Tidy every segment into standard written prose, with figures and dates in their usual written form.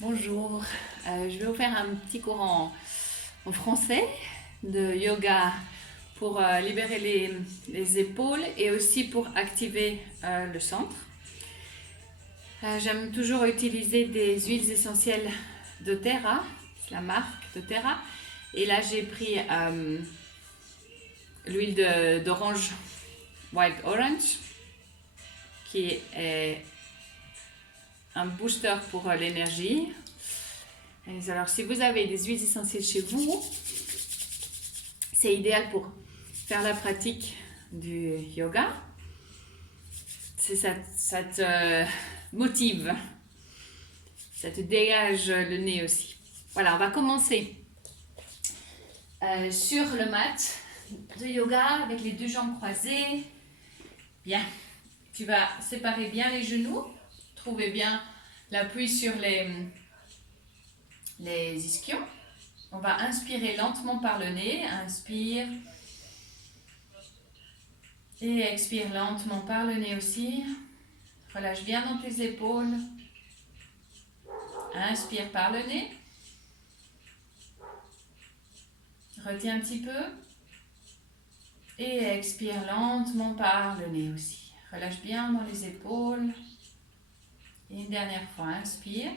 Bonjour, je vais vous faire un petit cours en français de yoga pour libérer les épaules et aussi pour activer le centre. J'aime toujours utiliser des huiles essentielles doTERRA, c'est la marque doTERRA. Et là j'ai pris l'huile d'orange White Orange qui est un booster pour l'énergie. Alors, si vous avez des huiles essentielles chez vous, c'est idéal pour faire la pratique du yoga. Ça te motive, ça te dégage le nez aussi. Voilà, on va commencer sur le mat de yoga avec les deux jambes croisées. Bien, tu vas séparer bien les genoux, trouver bien l'appui sur les ischions. On va inspirer lentement par le nez, inspire. Et expire lentement par le nez aussi. Relâche bien dans tes épaules. Inspire par le nez. Retiens un petit peu. Et expire lentement par le nez aussi. Relâche bien dans les épaules. Et une dernière fois, inspire.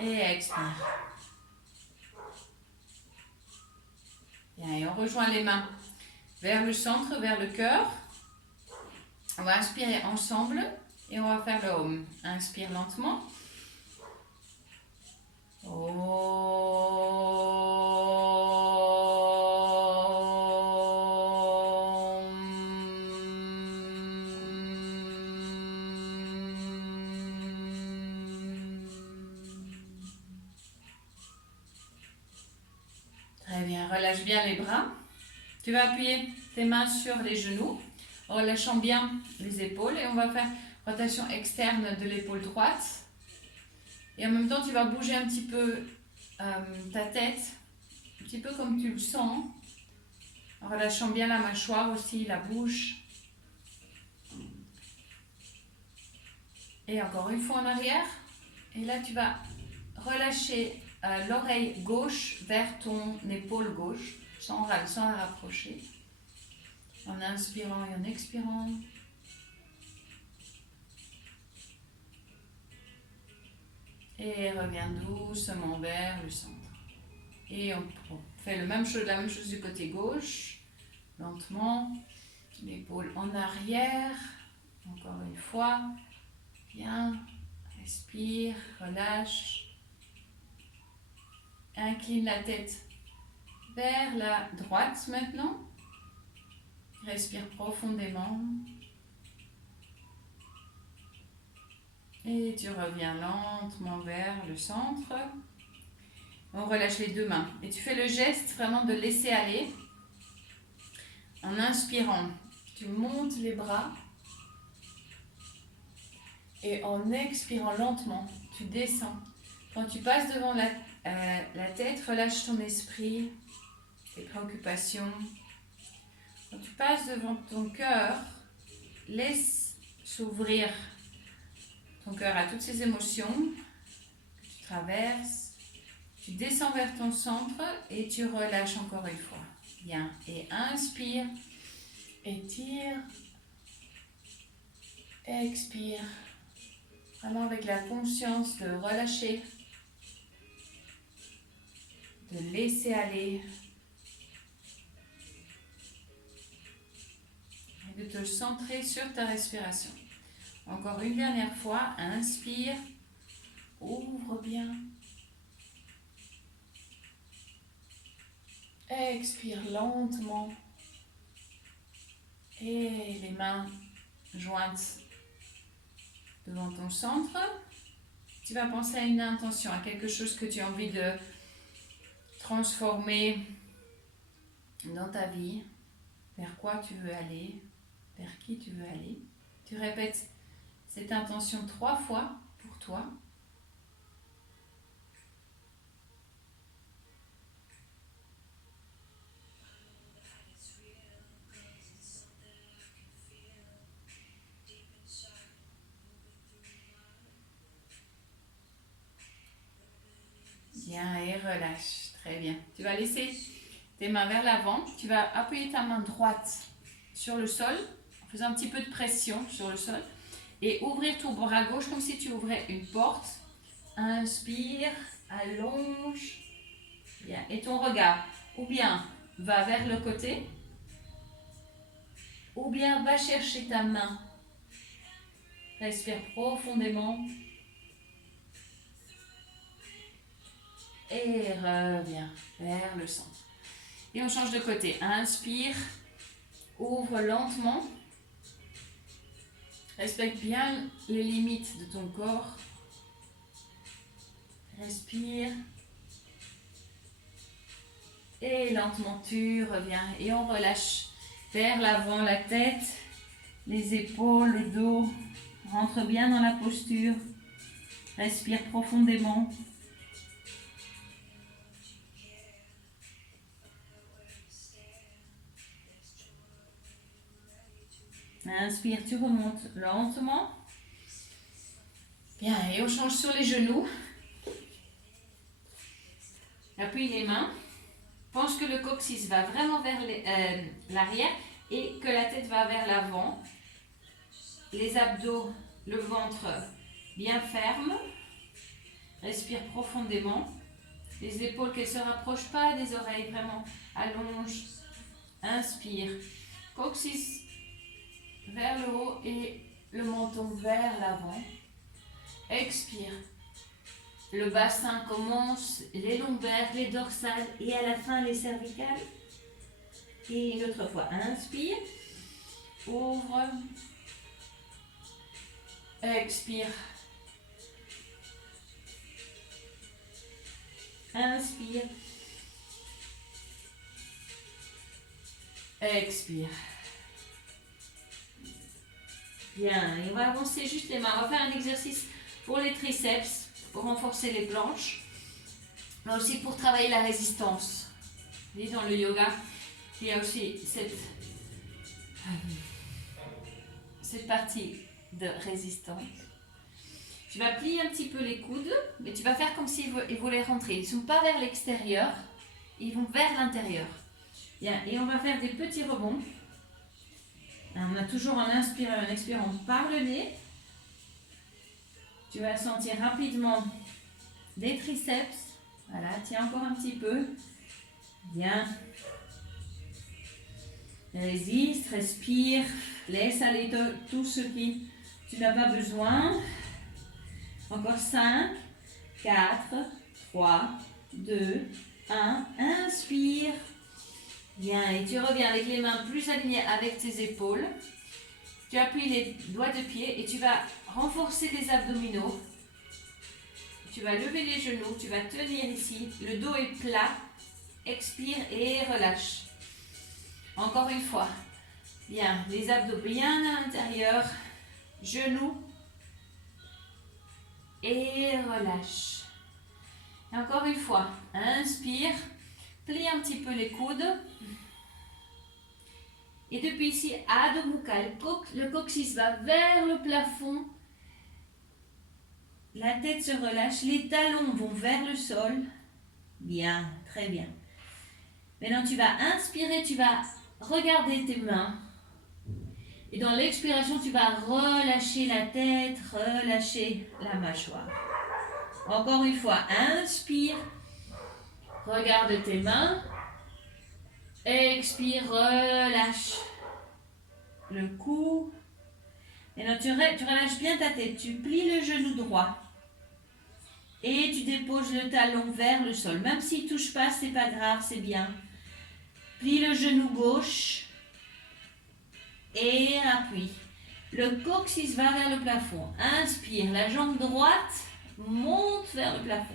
Et expire. Bien, et on rejoint les mains vers le centre, vers le cœur. On va inspirer ensemble et on va faire le Om. Inspire lentement. Très bien, relâche bien les bras. Tu vas appuyer tes mains sur les genoux, en relâchant bien les épaules et on va faire rotation externe de l'épaule droite. Et en même temps, tu vas bouger un petit peu ta tête, un petit peu comme tu le sens, en relâchant bien la mâchoire aussi, la bouche. Et encore une fois en arrière. Et là, tu vas relâcher l'oreille gauche vers ton épaule gauche, sans la rapprocher. En inspirant et en expirant. Et reviens doucement vers le centre. Et on fait la même chose du côté gauche. Lentement. L'épaule en arrière. Encore une fois. Bien. Respire, relâche. Incline la tête vers la droite maintenant. Respire profondément. Et tu reviens lentement vers le centre. On relâche les deux mains. Et tu fais le geste vraiment de laisser aller. En inspirant, tu montes les bras. Et en expirant lentement, tu descends. Quand tu passes devant la tête, relâche ton esprit, tes préoccupations. Quand tu passes devant ton cœur, laisse s'ouvrir ton cœur à toutes ces émotions que tu traverses. Tu descends vers ton centre et tu relâches encore une fois. Bien. Et inspire, étire, expire. Vraiment avec la conscience de relâcher, de laisser aller et de te centrer sur ta respiration. Encore une dernière fois, inspire, ouvre bien. Expire lentement et les mains jointes devant ton centre. Tu vas penser à une intention, à quelque chose que tu as envie de transformer dans ta vie, vers quoi tu veux aller, vers qui tu veux aller. Tu répètes cette intention 3 fois pour toi. relâche. Très bien. Tu vas laisser tes mains vers l'avant. Tu vas appuyer ta main droite sur le sol, en faisant un petit peu de pression sur le sol. Et ouvrir ton bras gauche comme si tu ouvrais une porte. Inspire, allonge. Bien. Et ton regard, ou bien va vers le côté, ou bien va chercher ta main. Respire profondément. Et reviens vers le centre. Et on change de côté. Inspire, ouvre lentement. Respecte bien les limites de ton corps. Respire. Et lentement tu reviens. Et on relâche vers l'avant la tête, les épaules, le dos. Rentre bien dans la posture. Respire profondément. Inspire, tu remontes lentement. Bien, et on change sur les genoux. Appuie les mains. Pense que le coccyx va vraiment vers l'arrière et que la tête va vers l'avant. Les abdos, le ventre bien ferme. Respire profondément. Les épaules qu'elles ne se rapprochent pas des oreilles, vraiment allonge. Inspire. Coccyx vers le haut et le menton vers l'avant. Expire. Le bassin commence, les lombaires, les dorsales et à la fin les cervicales. Et une autre fois, inspire. Ouvre. Expire. Inspire. Expire. Bien, et on va avancer juste les mains. On va faire un exercice pour les triceps, pour renforcer les planches, mais aussi pour travailler la résistance. Vous voyez, dans le yoga, il y a aussi cette partie de résistance. Tu vas plier un petit peu les coudes, mais tu vas faire comme s'ils voulaient rentrer. Ils ne sont pas vers l'extérieur, ils vont vers l'intérieur. Bien, et on va faire des petits rebonds. On a toujours en inspirant et en expirant par le nez. Tu vas sentir rapidement des triceps. Voilà, tiens encore un petit peu. Bien. Résiste, respire. Laisse aller tout ce qui tu n'as pas besoin. Encore 5, 4, 3, 2, 1. Inspire. Bien, et tu reviens avec les mains plus alignées avec tes épaules. Tu appuies les doigts de pied et tu vas renforcer les abdominaux. Tu vas lever les genoux, tu vas tenir ici. Le dos est plat. Expire et relâche. Encore une fois. Bien, les abdos bien à l'intérieur. Genoux. Et relâche. Et encore une fois. Inspire. Plie un petit peu les coudes. Et depuis ici, Adho Mukha, le coccyx va vers le plafond. La tête se relâche, les talons vont vers le sol. Bien, très bien. Maintenant, tu vas inspirer, tu vas regarder tes mains. Et dans l'expiration, tu vas relâcher la tête, relâcher la mâchoire. Encore une fois, inspire. Regarde tes mains. Expire, relâche le cou. Maintenant, tu relâches bien ta tête. Tu plies le genou droit. Et tu déposes le talon vers le sol. Même s'il ne touche pas, c'est pas grave, c'est bien. Plie le genou gauche. Et appuie. Le coccyx va vers le plafond. Inspire. La jambe droite monte vers le plafond.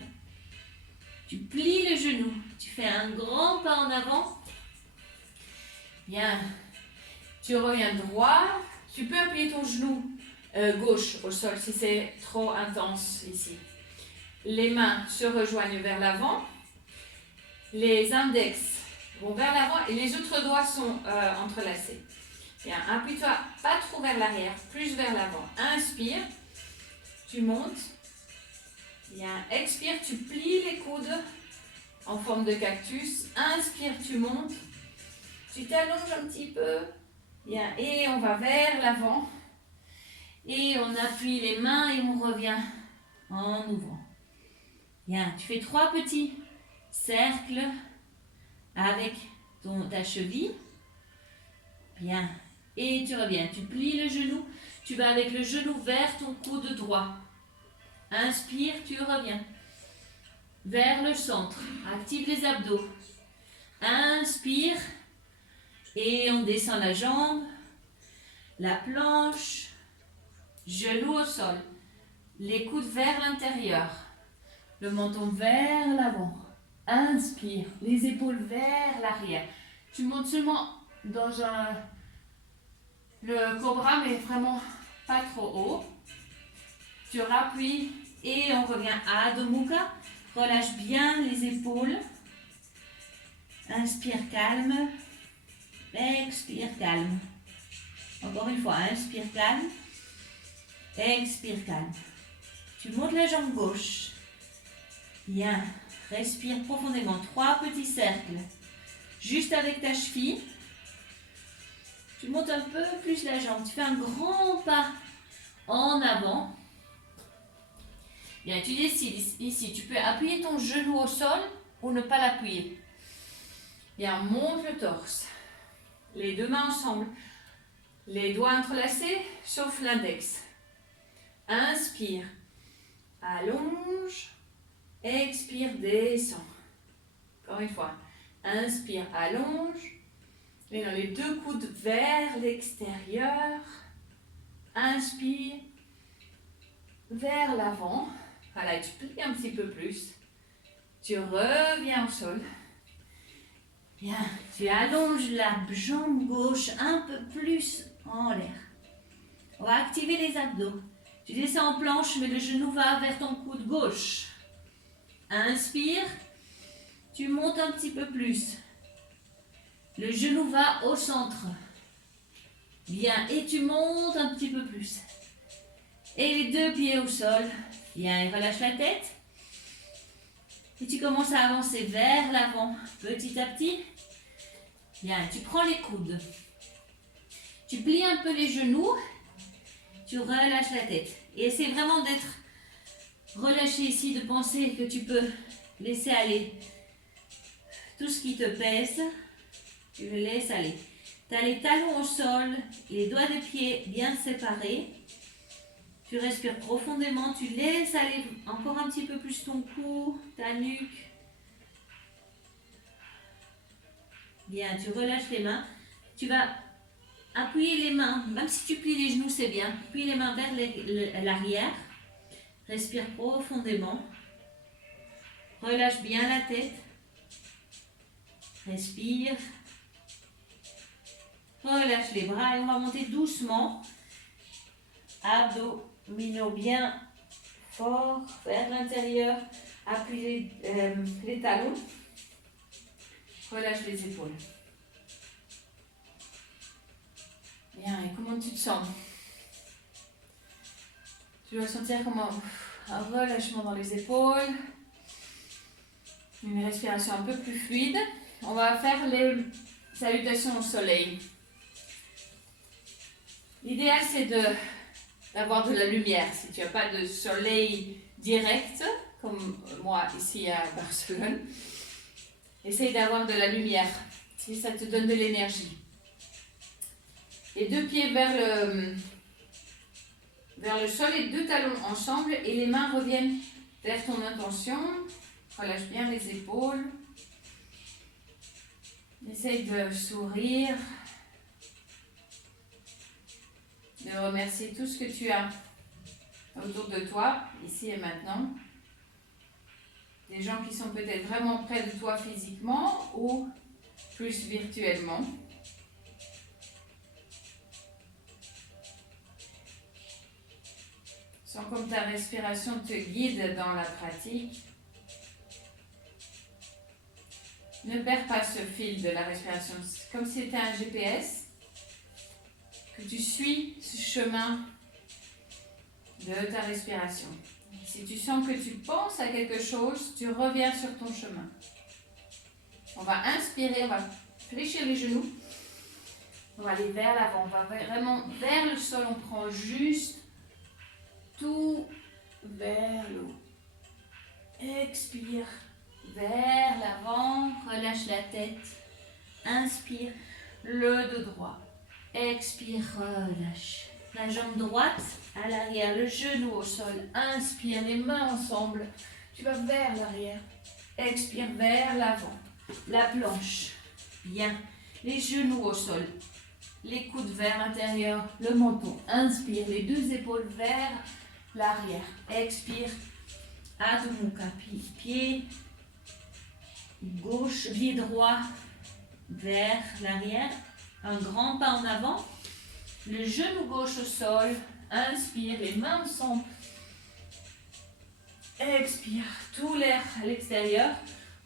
Tu plies le genou. Tu fais un grand pas en avant. Bien. Tu reviens droit. Tu peux appuyer ton genou gauche au sol si c'est trop intense ici. Les mains se rejoignent vers l'avant. Les index vont vers l'avant et les autres doigts sont entrelacés. Bien. Appuie-toi pas trop vers l'arrière, plus vers l'avant. Inspire. Tu montes. Bien. Expire. Tu plies les coudes. en forme de cactus. Inspire, tu montes. Tu t'allonges un petit peu. Bien. Et on va vers l'avant. Et on appuie les mains et on revient en ouvrant. Bien. Tu fais 3 petits cercles avec ta cheville. Bien. Et tu reviens. Tu plies le genou. Tu vas avec le genou vers ton coude droit. Inspire, tu reviens. Vers le centre. Active les abdos. Inspire. Et on descend la jambe. La planche. Genou au sol. Les coudes vers l'intérieur. Le menton vers l'avant. Inspire. Les épaules vers l'arrière. Tu montes seulement dans le cobra, mais vraiment pas trop haut. Tu rappuies et on revient à Adho Mukha. Relâche bien les épaules. Inspire calme. Expire calme. Encore une fois, inspire calme. Expire calme. Tu montes la jambe gauche. Bien. Respire profondément. 3 petits cercles. Juste avec ta cheville. Tu montes un peu plus la jambe. Tu fais un grand pas en avant. Bien, tu décides ici. Tu peux appuyer ton genou au sol ou ne pas l'appuyer. Bien, monte le torse. Les 2 mains ensemble. Les doigts entrelacés, sauf l'index. Inspire. Allonge. Expire, descend. Encore une fois. Inspire, allonge. Et dans les 2 coudes vers l'extérieur. Inspire. Vers l'avant. Voilà, tu plies un petit peu plus. Tu reviens au sol. Bien, tu allonges la jambe gauche un peu plus en l'air. On va activer les abdos. Tu descends en planche, mais le genou va vers ton coude gauche. Inspire. Tu montes un petit peu plus. Le genou va au centre. Bien, et tu montes un petit peu plus. Et les 2 pieds au sol. Bien, et relâche la tête. Et tu commences à avancer vers l'avant, petit à petit. Bien, tu prends les coudes. Tu plies un peu les genoux. Tu relâches la tête. Et essaie vraiment d'être relâché ici, de penser que tu peux laisser aller tout ce qui te pèse. Tu le laisses aller. Tu as les talons au sol, les doigts des pieds bien séparés. Tu respires profondément, tu laisses aller encore un petit peu plus ton cou, ta nuque. Bien, tu relâches les mains. Tu vas appuyer les mains, même si tu plies les genoux, c'est bien. Appuie les mains vers l'arrière. Respire profondément. Relâche bien la tête. Respire. Relâche les bras et on va monter doucement. Abdominaux bien fort vers l'intérieur. Appuie les talons. Relâche les épaules. Bien, et comment tu te sens? Tu vas sentir comment un relâchement dans les épaules. Une respiration un peu plus fluide. On va faire les salutations au soleil. L'idéal, c'est d'avoir de la lumière. Si tu n'as pas de soleil direct, comme moi ici à Barcelone, essaye d'avoir de la lumière. Si ça te donne de l'énergie. Les 2 pieds vers le sol et 2 talons ensemble et les mains reviennent vers ton intention. Relâche bien les épaules. Essaye de sourire. De remercier tout ce que tu as autour de toi, ici et maintenant. Des gens qui sont peut-être vraiment près de toi physiquement ou plus virtuellement. Sens comme ta respiration te guide dans la pratique. Ne perds pas ce fil de la respiration. C'est comme si c'était un GPS. Que tu suis ce chemin de ta respiration. Si tu sens que tu penses à quelque chose, tu reviens sur ton chemin. On va inspirer, on va fléchir les genoux. On va aller vers l'avant, on va vraiment vers le sol, on prend juste tout vers le haut. Expire, vers l'avant, relâche la tête. Inspire, le dos droit. Expire, relâche. La jambe droite à l'arrière, le genou au sol. Inspire, les mains ensemble. Tu vas vers l'arrière. Expire, vers l'avant. La planche. Bien. Les genoux au sol. Les coudes vers l'intérieur, le menton. Inspire, les deux épaules vers l'arrière. Expire. Adho Mukha. Pied gauche, pied droit vers l'arrière. Un grand pas en avant. Le genou gauche au sol. Inspire, les mains ensemble. Expire, tout l'air à l'extérieur.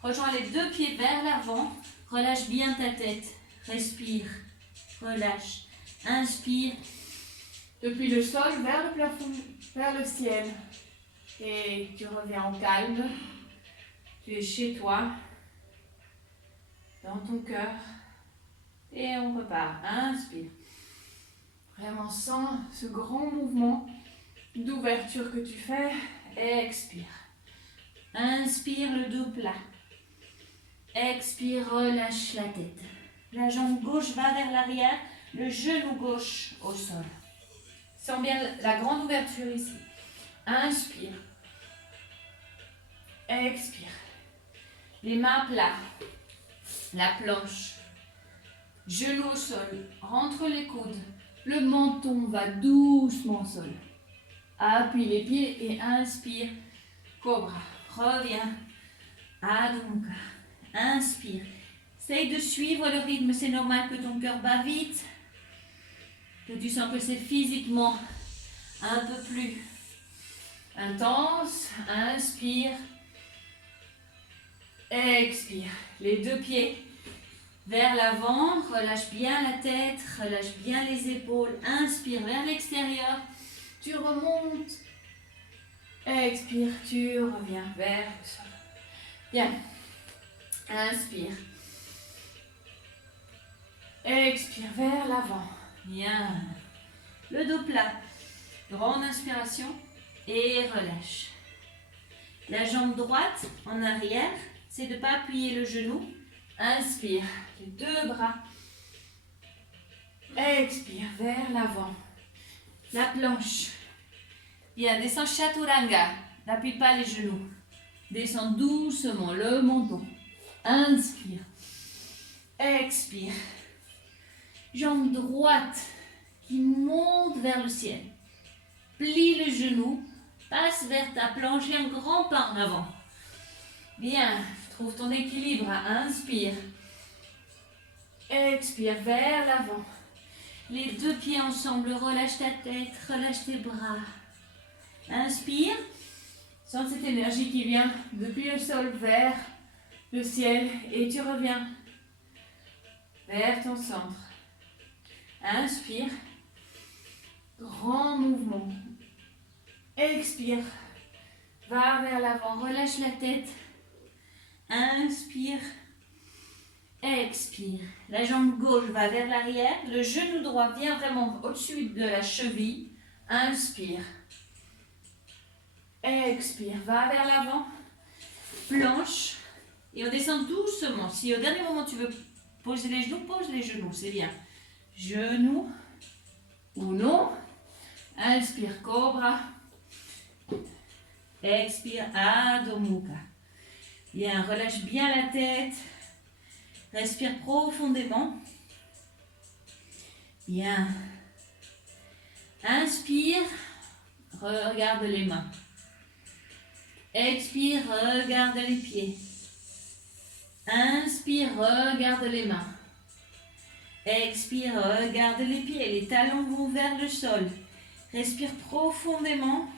Rejoins les deux pieds vers l'avant. Relâche bien ta tête. Respire, relâche. Inspire. Depuis le sol vers le plafond, vers le ciel. Et tu reviens en calme. Tu es chez toi, dans ton cœur. Et on repart. Inspire. Vraiment sens ce grand mouvement d'ouverture que tu fais. Expire. Inspire, le dos plat. Expire, relâche la tête. La jambe gauche va vers l'arrière, le genou gauche au sol. Sens bien la grande ouverture ici. Inspire. Expire. Les mains plats. La planche. Genou au sol. Rentre les coudes. Le menton va doucement au sol. Appuie les pieds et inspire. Cobra. Reviens. Adho Mukha. Inspire. Essaye de suivre le rythme. C'est normal que ton cœur bat vite. Que tu sens que c'est physiquement un peu plus intense. Inspire. Expire. Les deux pieds vers l'avant. Relâche bien la tête. Relâche bien les épaules. Inspire vers l'extérieur. Tu remontes. Expire. Tu reviens vers le sol. Bien. Inspire. Expire vers l'avant. Bien. Le dos plat. Grande inspiration. Et relâche. La jambe droite en arrière. C'est de ne pas appuyer le genou. Inspire. Les deux bras. Expire vers l'avant. La planche. Bien. Descends Chaturanga. N'appuie pas les genoux. Descends doucement le menton. Inspire. Expire. Jambe droite qui monte vers le ciel. Plie le genou. Passe vers ta planche et un grand pas en avant. Bien. Trouve ton équilibre. Inspire. Expire vers l'avant. Les deux pieds ensemble. Relâche ta tête. Relâche tes bras. Inspire. Sens cette énergie qui vient depuis le sol vers le ciel. Et tu reviens vers ton centre. Inspire. Grand mouvement. Expire. Va vers l'avant. Relâche la tête. Inspire. Expire. La jambe gauche va vers l'arrière. Le genou droit vient vraiment au-dessus de la cheville. Inspire. Expire. Va vers l'avant. Planche. Et on descend doucement. Si au dernier moment tu veux poser les genoux, pose les genoux. C'est bien. Genoux. Ou non. Inspire. Cobra. Expire. Adho Mukha. Bien. Relâche bien la tête. Respire profondément. Bien. Inspire. Regarde les mains. Expire. Regarde les pieds. Inspire. Regarde les mains. Expire. Regarde les pieds. Les talons vont vers le sol. Respire profondément.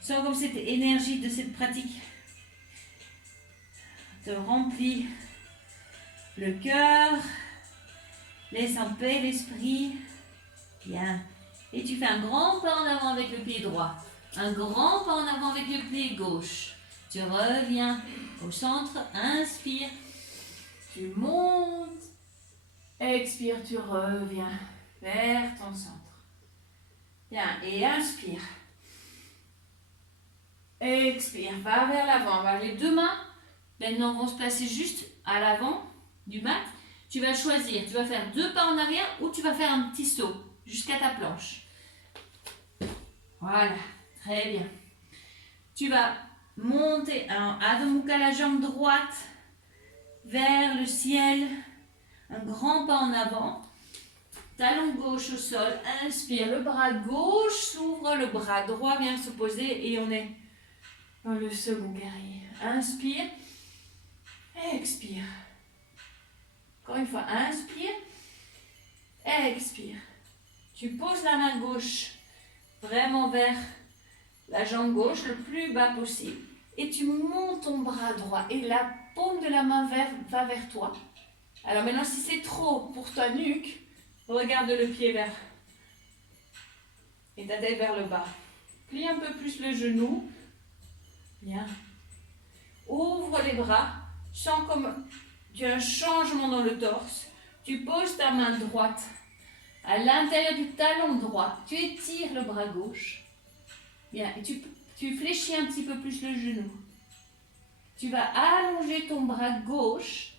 Sens comme cette énergie de cette pratique te remplit le cœur. Laisse en paix l'esprit. Bien. Et tu fais un grand pas en avant avec le pied droit. Un grand pas en avant avec le pied gauche. Tu reviens au centre. Inspire. Tu montes. Expire, tu reviens vers ton centre. Bien, et inspire. Expire, va vers l'avant. Les deux mains, maintenant, vont se placer juste à l'avant du mat. Tu vas choisir, tu vas faire 2 pas en arrière ou tu vas faire un petit saut jusqu'à ta planche. Voilà, très bien. Tu vas monter en Adho Mukha, la jambe droite vers le ciel. Un grand pas en avant. Talon gauche au sol. Inspire, le bras gauche s'ouvre, le bras droit vient se poser et on est dans le second guerrier. Inspire. Expire. Encore une fois, inspire. Expire. Tu poses la main gauche vraiment vers la jambe gauche, le plus bas possible. Et tu montes ton bras droit. Et la paume de la main va vers toi. Alors maintenant, si c'est trop pour ta nuque, regarde le pied vers et ta tête vers le bas. Plie un peu plus le genou. Bien. Ouvre les bras. Sens comme tu as un changement dans le torse. Tu poses ta main droite à l'intérieur du talon droit. Tu étires le bras gauche. Bien. Et tu fléchis un petit peu plus le genou. Tu vas allonger ton bras gauche.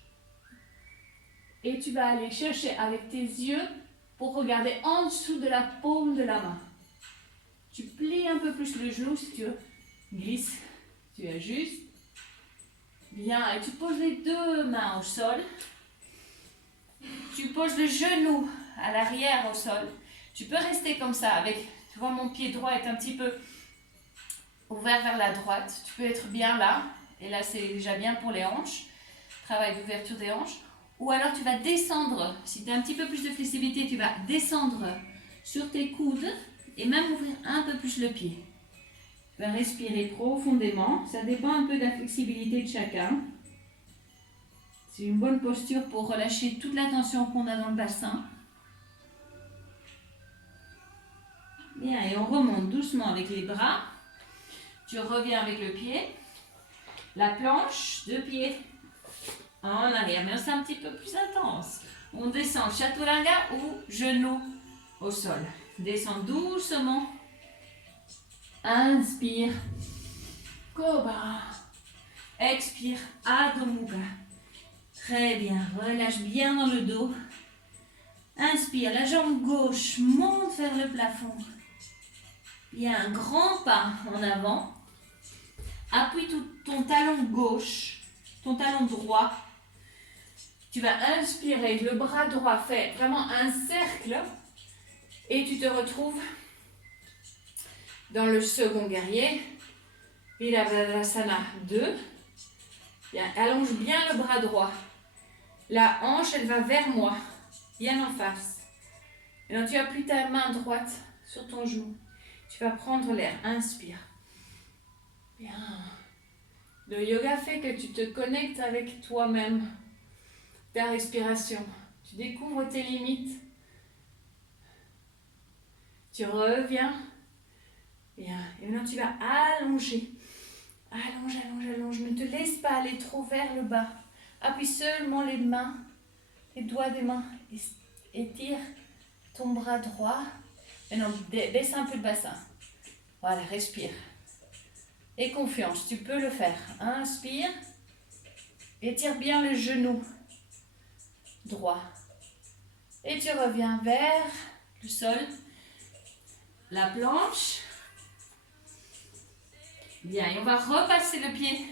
Et tu vas aller chercher avec tes yeux pour regarder en dessous de la paume de la main. Tu plies un peu plus le genou si tu veux. Glisse. Tu ajustes. Bien. Et tu poses les deux mains au sol. Tu poses le genou à l'arrière au sol. Tu peux rester comme ça avec... Tu vois, mon pied droit est un petit peu ouvert vers la droite. Tu peux être bien là. Et là, c'est déjà bien pour les hanches. Travail d'ouverture des hanches. Ou alors tu vas descendre, si tu as un petit peu plus de flexibilité, tu vas descendre sur tes coudes et même ouvrir un peu plus le pied. Tu vas respirer profondément, ça dépend un peu de la flexibilité de chacun. C'est une bonne posture pour relâcher toute la tension qu'on a dans le bassin. Bien, et on remonte doucement avec les bras. Tu reviens avec le pied, la planche, 2 pieds. En arrière, mais c'est un petit peu plus intense. On descend chaturanga ou genou au sol. Descends doucement. Inspire. Cobra. Expire. Adho Mukha. Très bien. Relâche bien dans le dos. Inspire. La jambe gauche monte vers le plafond. Bien, un grand pas en avant. Appuie ton talon gauche, ton talon droit. Tu vas inspirer, le bras droit fait vraiment un cercle et tu te retrouves dans le second guerrier, Virabhadrasana 2. Bien, allonge bien le bras droit. La hanche, elle va vers moi, bien en face. Et donc tu appuies ta main droite sur ton genou. Tu vas prendre l'air, inspire. Bien. Le yoga fait que tu te connectes avec toi-même. Ta respiration. Tu découvres tes limites. Tu reviens. Bien. Et maintenant, tu vas allonger. Allonge, allonge, allonge. Ne te laisse pas aller trop vers le bas. Appuie seulement les mains, les doigts des mains. Étire ton bras droit. Maintenant, baisse un peu le bassin. Voilà, respire. Et confiance, tu peux le faire. Inspire. Étire bien le genou droit. Et tu reviens vers le sol, la planche. Bien, et on va repasser le pied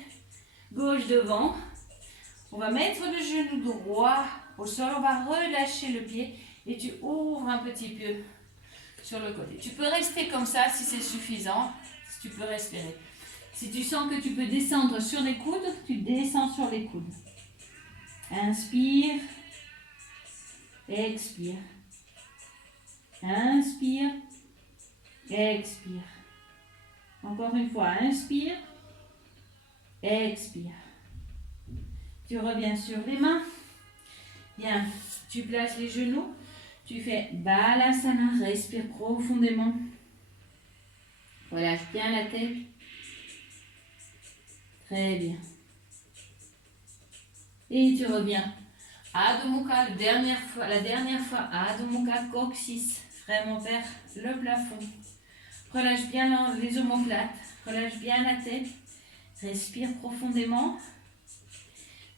gauche devant. On va mettre le genou droit au sol. On va relâcher le pied et tu ouvres un petit peu sur le côté. Tu peux rester comme ça si c'est suffisant, si tu peux respirer. Si tu sens que tu peux descendre sur les coudes, tu descends sur les coudes. Inspire. Expire. Inspire. Expire. Encore une fois, inspire. Expire. Tu reviens sur les mains. Bien, tu places les genoux. Tu fais Balasana. Respire profondément. Relâche bien la tête. Très bien. Et tu reviens Adho Mukha, la dernière fois, Adho Mukha, coccyx, vraiment vers le plafond. Relâche bien les omoplates, relâche bien la tête, respire profondément.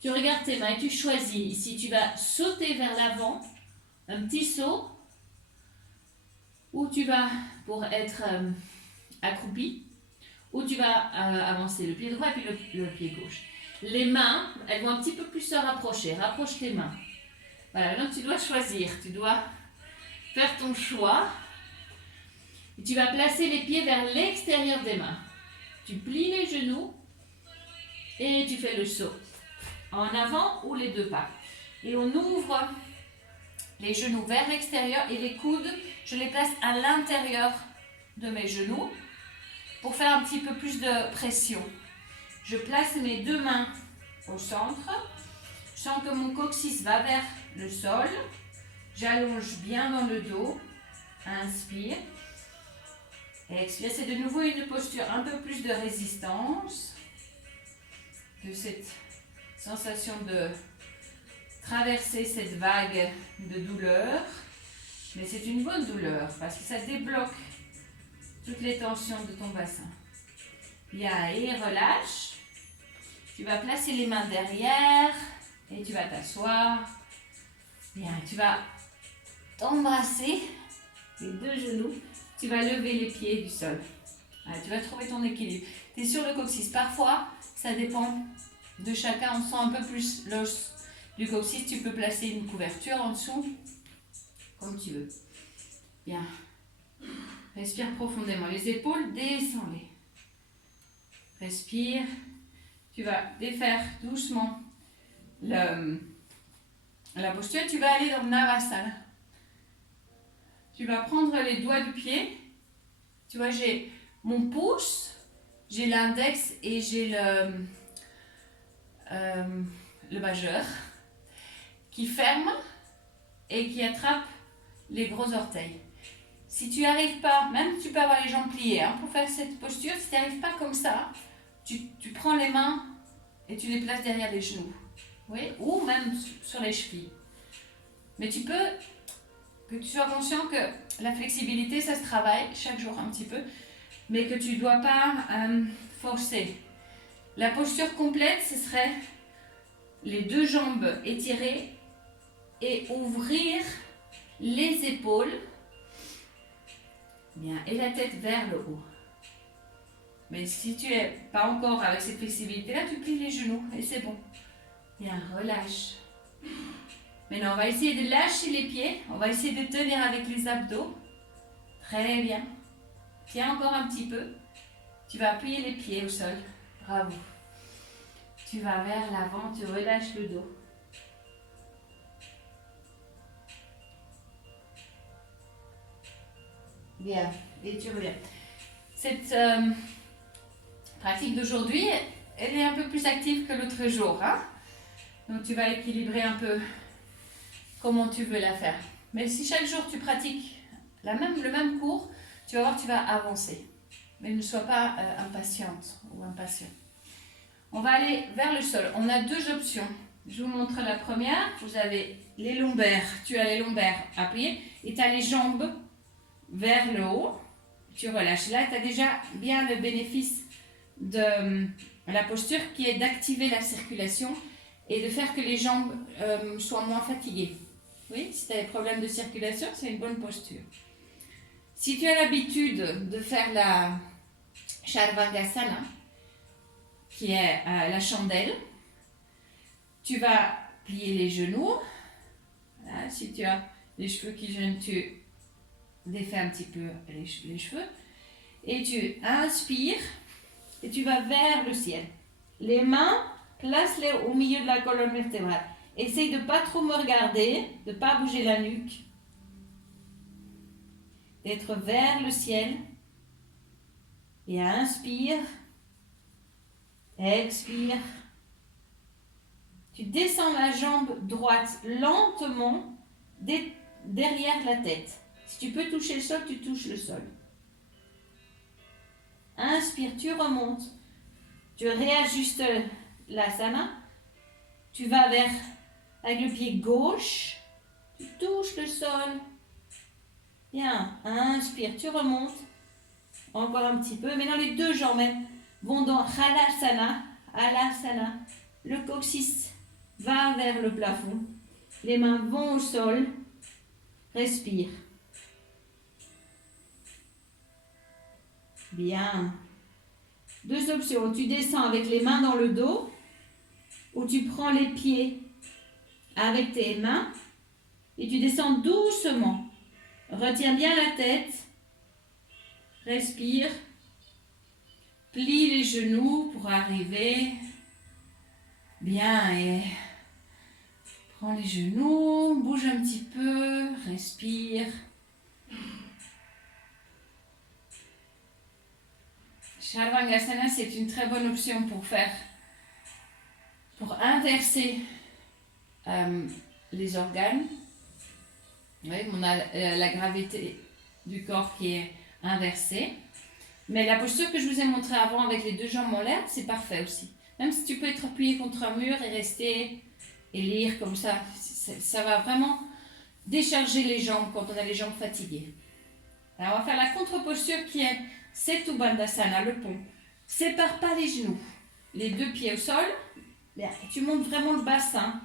Tu regardes tes mains et tu choisis si tu vas sauter vers l'avant, un petit saut, ou tu vas pour être accroupi, ou tu vas avancer le pied droit et puis le pied gauche. Les mains, elles vont un petit peu plus se rapprocher. Rapproche tes mains. Voilà, donc tu dois choisir, tu dois faire ton choix. Et tu vas placer les pieds vers l'extérieur des mains. Tu plies les genoux et tu fais le saut. En avant ou les deux pas. Et on ouvre les genoux vers l'extérieur et les coudes, je les place à l'intérieur de mes genoux pour faire un petit peu plus de pression. Je place mes deux mains au centre. Je sens que mon coccyx va vers le sol. J'allonge bien dans le dos. Inspire. Expire. C'est de nouveau une posture un peu plus de résistance. De cette sensation de traverser cette vague de douleur. Mais c'est une bonne douleur parce que ça débloque toutes les tensions de ton bassin. Bien, et relâche. Tu vas placer les mains derrière et tu vas t'asseoir. Bien, tu vas t'embrasser les deux genoux. Tu vas lever les pieds du sol. Voilà, tu vas trouver ton équilibre. Tu es sur le coccyx. Parfois, ça dépend de chacun. On sent un peu plus l'os du coccyx. Tu peux placer une couverture en dessous, comme tu veux. Bien. Respire profondément. Les épaules, descends-les. Respire. Tu vas défaire doucement la posture. Tu vas aller dans Navasana. Tu vas prendre les doigts du pied. Tu vois, j'ai mon pouce, j'ai l'index et j'ai le majeur qui ferme et qui attrape les gros orteils. Si tu n'arrives pas, même tu peux avoir les jambes pliées pour faire cette posture, si tu n'arrives pas comme ça, tu prends les mains et tu les places derrière les genoux. Oui? Ou même sur les chevilles. Mais tu peux, que tu sois conscient que la flexibilité, ça se travaille chaque jour un petit peu, mais que tu ne dois pas forcer. La posture complète, ce serait les deux jambes étirées et ouvrir les épaules. Bien, et la tête vers le haut. Mais si tu n'es pas encore avec cette flexibilité-là, tu plies les genoux et c'est bon. Bien, relâche. Maintenant, on va essayer de lâcher les pieds. On va essayer de tenir avec les abdos. Très bien. Tiens encore un petit peu. Tu vas appuyer les pieds au sol. Bravo. Tu vas vers l'avant, tu relâches le dos. Bien, et tu reviens. Cette pratique d'aujourd'hui, elle est un peu plus active que l'autre jour. Donc tu vas équilibrer un peu comment tu veux la faire. Mais si chaque jour tu pratiques le même cours, tu vas voir, tu vas avancer. Mais ne sois pas impatiente ou impatient. On va aller vers le sol. On a deux options. Je vous montre la première. Vous avez les lombaires. Tu as les lombaires appuyés et tu as les jambes vers le haut. Tu relâches. Là, tu as déjà bien le bénéfice de la posture qui est d'activer la circulation et de faire que les jambes soient moins fatiguées. Oui, si tu as des problèmes de circulation, c'est une bonne posture. Si tu as l'habitude de faire la Charvangasana, qui est la chandelle, tu vas plier les genoux. Voilà, si tu as les cheveux qui gênent, tu défais un petit peu les cheveux. Et tu inspires et tu vas vers le ciel. Les mains, place-les au milieu de la colonne vertébrale. Essaye de ne pas trop me regarder, de ne pas bouger la nuque. D'être vers le ciel. Et inspire. Expire. Tu descends la jambe droite lentement derrière la tête. Si tu peux toucher le sol, tu touches le sol. Inspire, tu remontes. Tu réajustes l'asana. Tu vas vers Avec le pied gauche, tu touches le sol. Bien, inspire, tu remontes. Encore un petit peu. Maintenant, les deux jambes vont dans Halasana. Halasana. Le coccyx va vers le plafond. Les mains vont au sol. Respire. Bien. Deux options. Tu descends avec les mains dans le dos ou tu prends les pieds avec tes mains et tu descends doucement. Retiens bien la tête. Respire. Plie les genoux pour arriver. Bien, et prends les genoux, bouge un petit peu, respire. Chaturanga, c'est une très bonne option pour inverser les organes. Oui, on a la gravité du corps qui est inversée. Mais la posture que je vous ai montrée avant avec les deux jambes en l'air, c'est parfait aussi. Même si tu peux être appuyé contre un mur et rester et lire comme ça, ça va vraiment décharger les jambes quand on a les jambes fatiguées. Alors on va faire la contre-posture qui est Setu Bandhasana, le pont. Sépare pas les genoux, les deux pieds au sol. Bien. Tu montes vraiment le bassin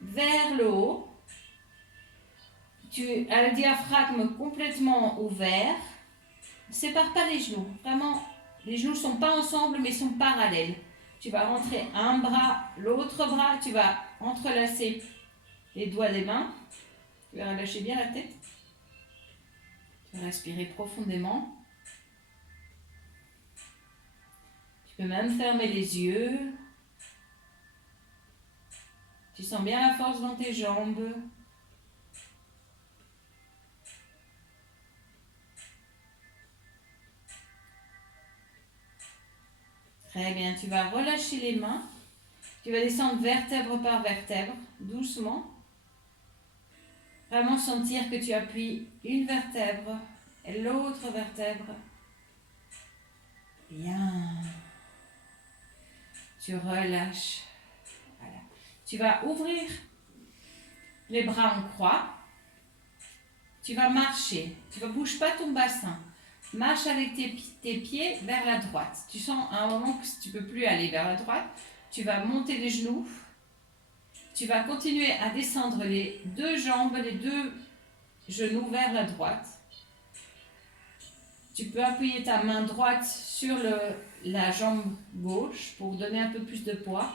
vers le haut. Tu as le diaphragme complètement ouvert. Sépare pas les genoux. Vraiment, les genoux ne sont pas ensemble mais sont parallèles. Tu vas rentrer un bras, l'autre bras. Tu vas entrelacer les doigts des mains. Tu vas relâcher bien la tête. Tu vas respirer profondément. Tu peux même fermer les yeux. Tu sens bien la force dans tes jambes. Très bien, tu vas relâcher les mains. Tu vas descendre vertèbre par vertèbre, doucement. Vraiment sentir que tu appuies une vertèbre et l'autre vertèbre. Bien. Tu relâches. Voilà. Tu vas ouvrir les bras en croix. Tu vas marcher. Tu ne bouges pas ton bassin. Marche avec tes pieds vers la droite. Tu sens à un moment que tu ne peux plus aller vers la droite. Tu vas monter les genoux. Tu vas continuer à descendre les deux jambes, les deux genoux vers la droite. Tu peux appuyer ta main droite sur la jambe gauche pour donner un peu plus de poids.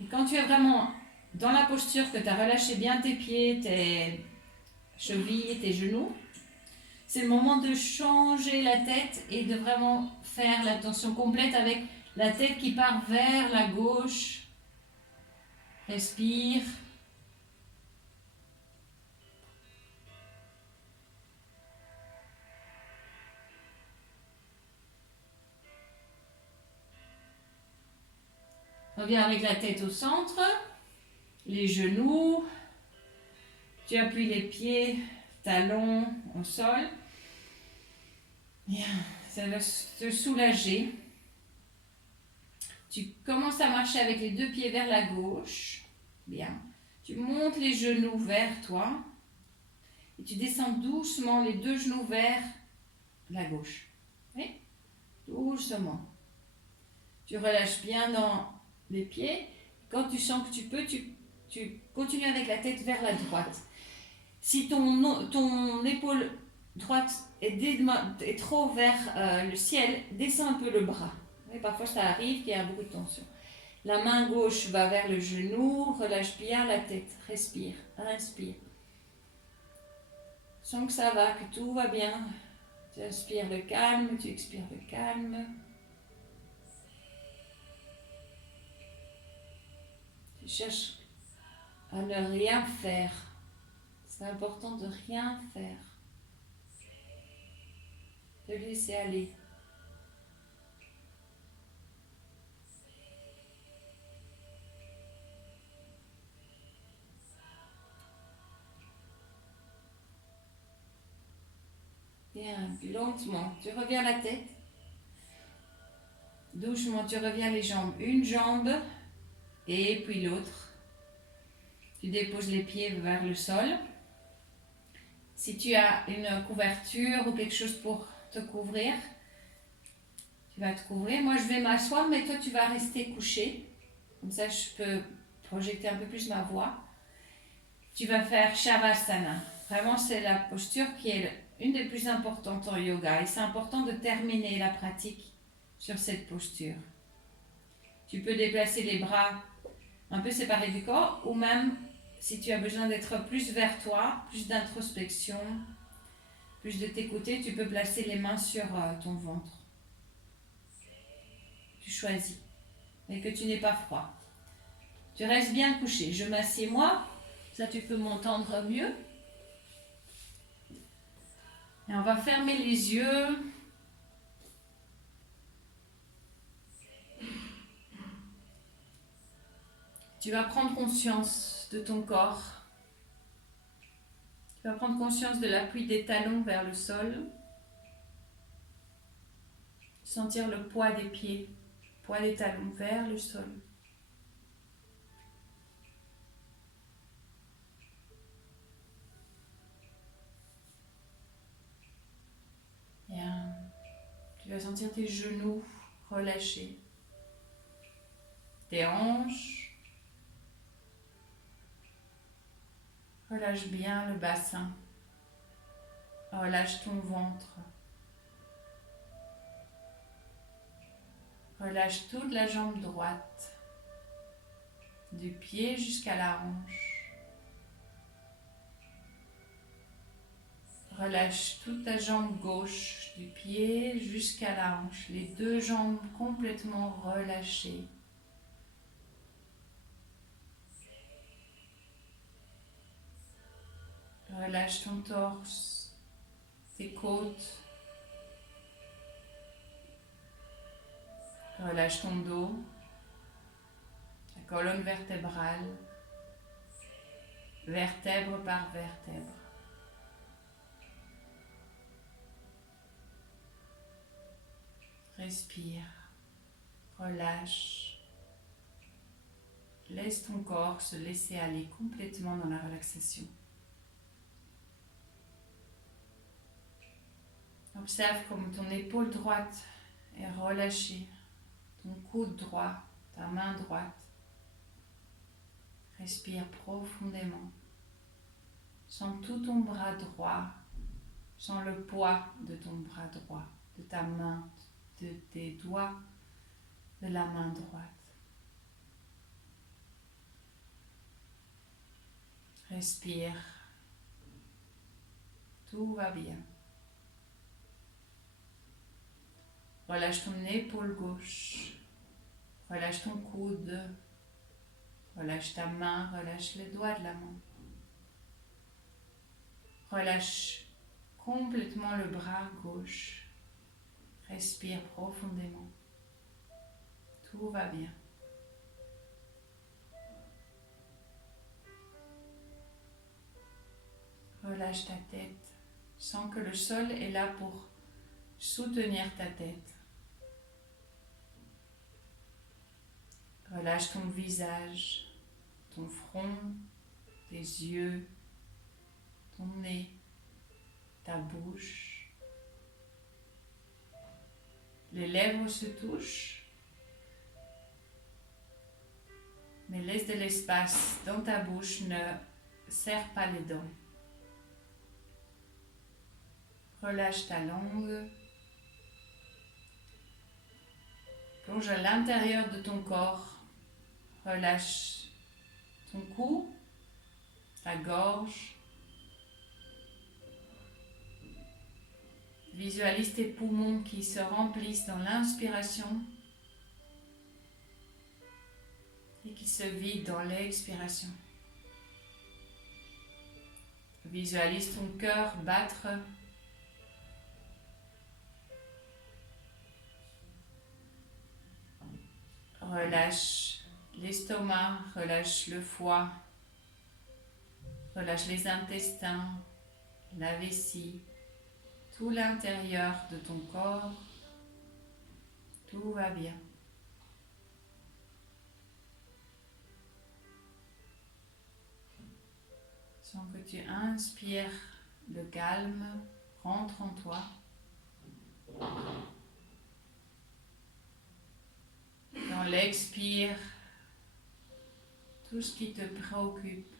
Et quand tu es vraiment dans la posture que tu as relâché bien tes pieds, tes chevilles, tes genoux, c'est le moment de changer la tête et de vraiment faire l'attention complète avec la tête qui part vers la gauche. Respire. Reviens avec la tête au centre, les genoux. Tu appuies les pieds, talons au sol. Bien, ça va te soulager. Tu commences à marcher avec les deux pieds vers la gauche. Bien. Tu montes les genoux vers toi. Et tu descends doucement les deux genoux vers la gauche. Oui? Doucement. Tu relâches bien dans les pieds. Quand tu sens que tu peux, tu continues avec la tête vers la droite. Si ton épaule droite est trop vers le ciel, descends un peu le bras. Oui, parfois ça arrive qu'il y a beaucoup de tension. La main gauche va vers le genou, relâche bien la tête, respire, inspire. Sens que ça va, que tout va bien. Tu inspires le calme, tu expires le calme. Tu cherches à ne rien faire. C'est important de rien faire. De laisser aller. Bien, lentement, tu reviens la tête. Doucement, tu reviens les jambes. Une jambe et puis l'autre. Tu déposes les pieds vers le sol. Si tu as une couverture ou quelque chose pour te couvrir, tu vas te couvrir. Moi, je vais m'asseoir, mais toi, tu vas rester couché. Comme ça, je peux projeter un peu plus ma voix. Tu vas faire Shavasana. Vraiment, c'est la posture qui est une des plus importantes en yoga. Et c'est important de terminer la pratique sur cette posture. Tu peux déplacer les bras un peu séparés du corps, ou même, si tu as besoin d'être plus vers toi, plus d'introspection, plus de t'écouter, tu peux placer les mains sur ton ventre. Tu choisis, mais que tu n'aies pas froid. Tu restes bien couché. Je m'assieds moi, ça tu peux m'entendre mieux. Et on va fermer les yeux. Tu vas prendre conscience de ton corps. Tu vas prendre conscience de l'appui des talons vers le sol. Sentir le poids des pieds, le poids des talons vers le sol. Bien. Tu vas sentir tes genoux relâchés. Tes hanches. Relâche bien le bassin. Relâche ton ventre. Relâche toute la jambe droite. Du pied jusqu'à la hanche. Relâche toute ta jambe gauche, du pied jusqu'à la hanche. Les deux jambes complètement relâchées. Relâche ton torse, tes côtes. Relâche ton dos, la colonne vertébrale, vertèbre par vertèbre. Respire, relâche. Laisse ton corps se laisser aller complètement dans la relaxation. Observe comme ton épaule droite est relâchée, ton coude droit, ta main droite. Respire profondément. Sens tout ton bras droit. Sens le poids de ton bras droit, de ta main, de tes doigts, de la main droite. Respire. Tout va bien. Relâche ton épaule gauche. Relâche ton coude. Relâche ta main, relâche les doigts de la main. Relâche complètement le bras gauche. Respire profondément. Tout va bien. Relâche ta tête. Sens que le sol est là pour soutenir ta tête. Relâche ton visage, ton front, tes yeux, ton nez, ta bouche. Les lèvres se touchent, mais laisse de l'espace dans ta bouche, ne serre pas les dents. Relâche ta langue. Plonge à l'intérieur de ton corps. Relâche ton cou, ta gorge. Visualise tes poumons qui se remplissent dans l'inspiration et qui se vident dans l'expiration. Visualise ton cœur battre. Relâche l'estomac, relâche le foie, relâche les intestins, la vessie, tout l'intérieur de ton corps. Tout va bien. Sens que tu inspires, le calme rentre en toi. Dans l'expire, tout ce qui te préoccupe,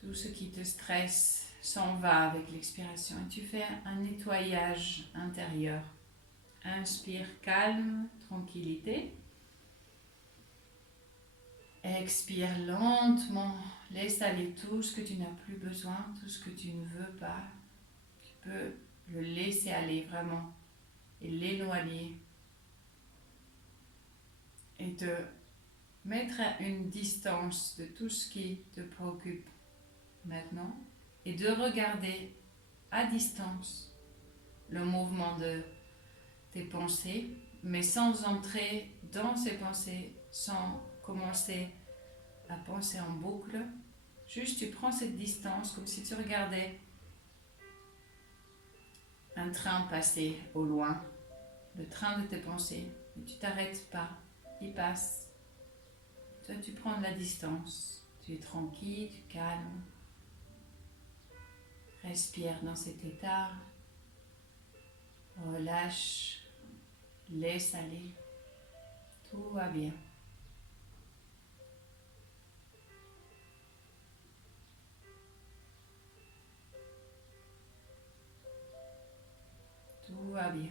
tout ce qui te stresse s'en va avec l'expiration. Et tu fais un nettoyage intérieur. Inspire, calme, tranquillité. Expire lentement. Laisse aller tout ce que tu n'as plus besoin, tout ce que tu ne veux pas. Tu peux le laisser aller vraiment et l'éloigner. Et te mettre à une distance de tout ce qui te préoccupe maintenant. Et de regarder à distance le mouvement de tes pensées, mais sans entrer dans ces pensées, sans commencer à penser en boucle. Juste tu prends cette distance comme si tu regardais un train passer au loin, le train de tes pensées, mais tu t'arrêtes pas, il passe. Toi tu prends de la distance, tu es tranquille, tu calmes. Respire dans cet état, relâche, laisse aller, tout va bien. Tout va bien.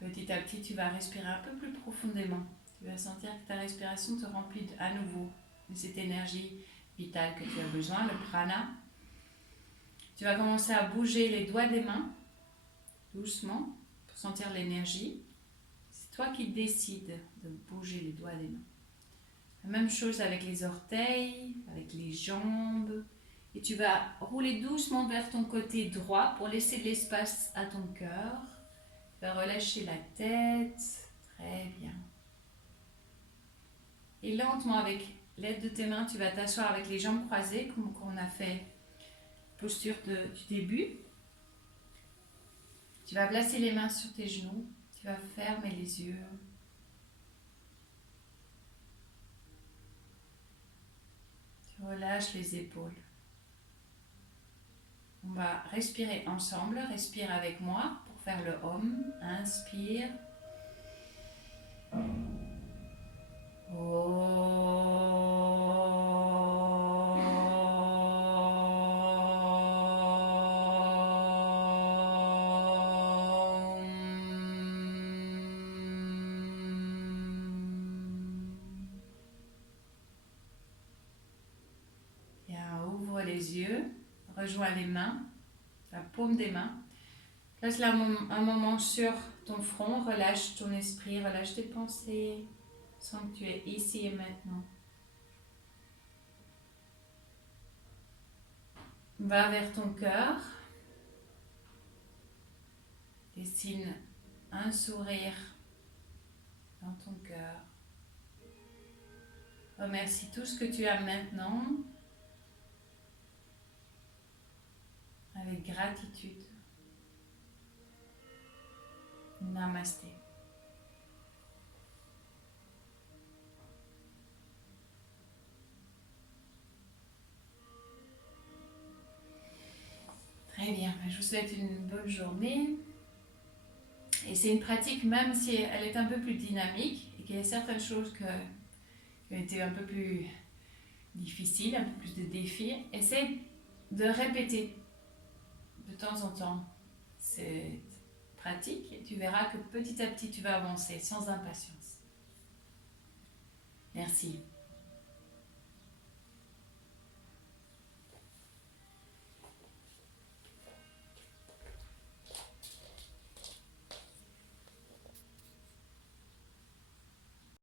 Petit à petit, tu vas respirer un peu plus profondément. Tu vas sentir que ta respiration te remplit à nouveau de cette énergie vitale que tu as besoin, le prana. Tu vas commencer à bouger les doigts des mains, doucement, pour sentir l'énergie. C'est toi qui décides de bouger les doigts des mains. La même chose avec les orteils, avec les jambes. Et tu vas rouler doucement vers ton côté droit pour laisser de l'espace à ton cœur. Tu vas relâcher la tête. Très bien. Et lentement, avec l'aide de tes mains, tu vas t'asseoir avec les jambes croisées, comme on a fait posture du début. Tu vas placer les mains sur tes genoux. Tu vas fermer les yeux. Tu relâches les épaules. On va respirer ensemble. Respire avec moi pour faire le Om. Inspire. Bien, ouvre les yeux. Rejoins les mains, la paume des mains. Place là un moment sur ton front, relâche ton esprit, relâche tes pensées. Sens que tu es ici et maintenant. Va vers ton cœur. Dessine un sourire dans ton cœur. Remercie tout ce que tu as maintenant avec gratitude. Namasté. Très bien, je vous souhaite une bonne journée. Et c'est une pratique, même si elle est un peu plus dynamique et qu'il y a certaines choses qui ont été un peu plus difficiles, un peu plus de défis, essaie de répéter de temps en temps cette pratique et tu verras que petit à petit tu vas avancer sans impatience. Merci.